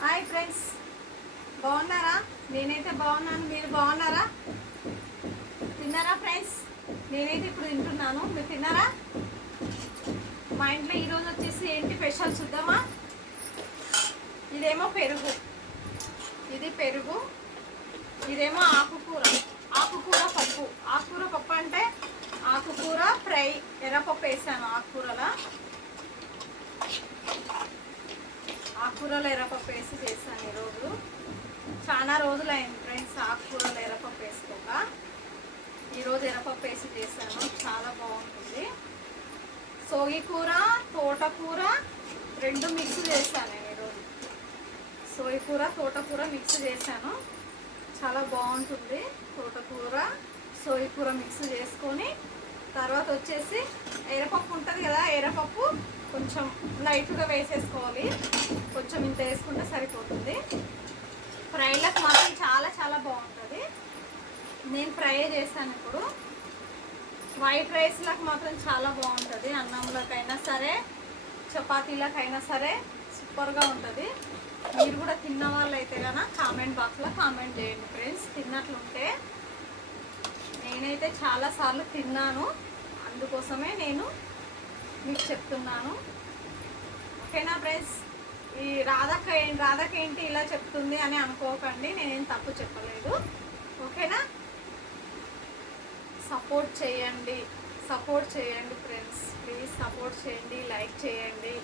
Hi friends, బాగున్నారా? నేనైతే బాగున్నాను. మీరు బాగున్నారా? తిన్నారా ఫ్రెండ్స్? నేనైతే ఇప్పుడు తింటున్నాను. మీరు తిన్నారా? మా ఇంట్లో ఈరోజు వచ్చేసి ఏంటి స్పెషల్ చూద్దామా? ఇదేమో పెరుగు, ఇది పెరుగు, ఇదేమో ఆకుకూర, ఆకుకూర పప్పు. ఆకుకూర పప్పు అంటే ఆకుకూర ఫ్రై, ఎర్రపప్పు వేసాను ఆకుకూరలో. ఆకుకూరలో ఎర్రపప్పు వేసి చేశాను ఈరోజు. చాలా రోజులు అయింది ఫ్రెండ్స్ ఆకుకూరలో ఎర్రపప్పు వేసుకోక. ఈరోజు ఎర్రపప్పు వేసి చేశాను, చాలా బాగుంటుంది. సోగి కూర, తోటకూర రెండు మిక్స్ చేశాను నేను ఈరోజు. సోగి కూర, తోటకూర మిక్స్ చేశాను, చాలా బాగుంటుంది. తోటకూర, సోగి కూర మిక్స్ చేసుకొని తర్వాత వచ్చేసి ఎర్రపప్పు ఉంటుంది కదా, ఎర్రపప్పు కొంచెం లైట్గా వేసేసుకోవాలి. కొంచెం ఇంత వేసుకుంటే సరిపోతుంది. ఫ్రైలకు మాత్రం చాలా చాలా బాగుంటుంది. నేను ఫ్రై చేస్తాను ఇప్పుడు. వైట్ రైస్లకు మాత్రం చాలా బాగుంటుంది. అన్నంలోకైనా సరే, చపాతీలకైనా సరే సూపర్గా ఉంటుంది. మీరు కూడా తిన్న వాళ్ళు అయితే కనుక కామెంట్ బాక్స్లో కామెంట్ చేయండి ఫ్రెండ్స్. తిన్నట్లుంటే నేనైతే చాలాసార్లు తిన్నాను, అందుకోసమే నేను మీకు చెప్తున్నాను. ఓకేనా ఫ్రెండ్స్? ఈ రాధక్క ఏంటి ఇలా చెప్తుంది అని అనుకోకండి, నేనేం తప్పు చెప్పలేదు. ఓకేనా? సపోర్ట్ చేయండి ఫ్రెండ్స్, ప్లీజ్ సపోర్ట్ చేయండి, లైక్ చేయండి.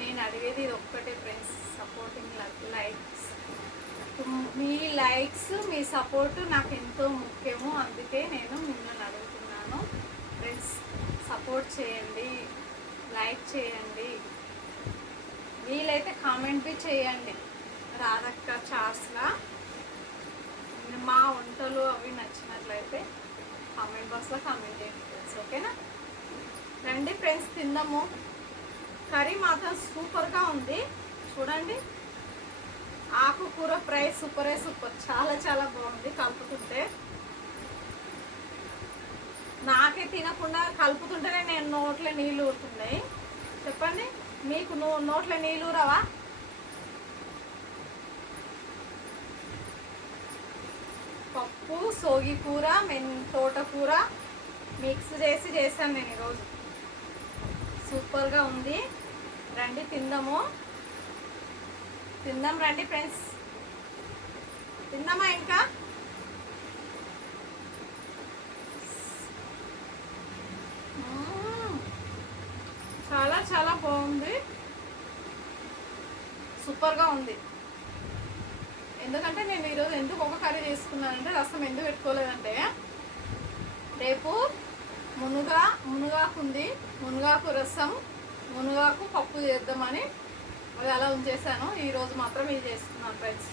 నేను అడిగేది ఇది ఒక్కటే ఫ్రెండ్స్, సపోర్టింగ్ లైక్స్. మీ లైక్స్, మీ సపోర్ట్ నాకు ఎంతో ముఖ్యము. అందుకే నేను మిమ్మల్ని అడుగుతున్నాను ఫ్రెండ్స్, సపోర్ట్ చేయండి, లైక్ చేయండి. వీలైతే కామెంట్ బి చేయండి. రాధక్క చార్ట్స్లా మా వంటలు అవి నచ్చినట్లయితే కామెంట్ బాక్స్లో కామెంట్ చేయండి ఫ్రెండ్స్. ఓకేనా? రండి ఫ్రెండ్స్, తిందాము. కర్రీ మాత్రం సూపర్గా ఉంది. చూడండి, ఆకుకూర ఫ్రై సూపరే సూపర్, చాలా చాలా బాగుంది. కలుపుతుంటే నాకే తినకుండా కలుపుతుంటేనే నేను నోట్లో నీళ్ళు ఊరుతున్నాయి. చెప్పండి, మీకు నోట్లో నీళ్ళు ఊరవా? పప్పు, సోగి కూర, తోటకూర మిక్స్ చేసి చేశాను నేను ఈరోజు. సూపర్గా ఉంది. రండి తిందాము. తిందాం రండి ఫ్రెండ్స్, తిందామా? ఇంకా చాలా చాలా బాగుంది, సూపర్గా ఉంది. ఎందుకంటే నేను ఈరోజు ఎందుకు ఒక కర్రీ చేసుకున్నానంటే, రసం ఎందుకు పెట్టుకోలేదంటే, రేపు మునగాకు ఉంది, మునగాకు రసం, మునగాకు పప్పు చేద్దామని అది అలా ఉంచేసాను. ఈరోజు మాత్రం ఇది చేస్తున్నాను ఫ్రెండ్స్.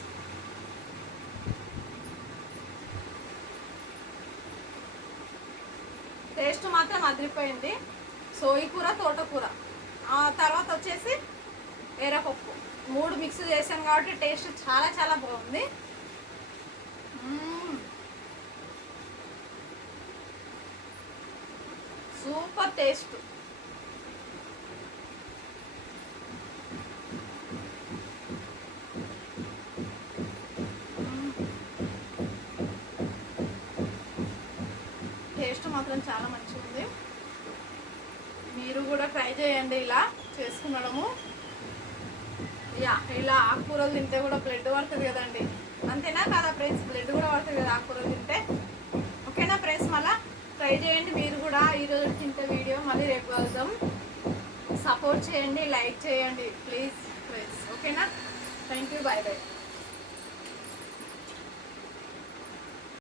టేస్ట్ మాత్రం అదిరిపోయింది. సోయి కూర, తోటకూర, తర్వాత వచ్చేసి ఎర్రపప్పు, మూడు మిక్స్ చేశాను కాబట్టి టేస్ట్ చాలా చాలా బాగుంది. Super taste. టేస్ట్ మాత్రం చాలా మంచిగా ఉంది. మీరు కూడా ట్రై చేయండి ఇలా చేసుకునడము. ఇలా ఆకుకూరలు తింటే కూడా బ్లడ్ పడుతుంది కదండి, అంతేనా కదా ఫ్రెండ్స్? బ్లడ్ కూడా పడుతుంది కదా ఆకుకూరలు తింటే. ఓకేనా ఫ్రెండ్స్? మళ్ళీ ట్రై చేయండి మీరు కూడా. ఈరోజు తింటే వీడియో మళ్ళీ రేపు కలుద్దాం. సపోర్ట్ చేయండి, లైక్ చేయండి ప్లీజ్ ఫ్రెండ్స్. ఓకేనా? Thank you, bye bye.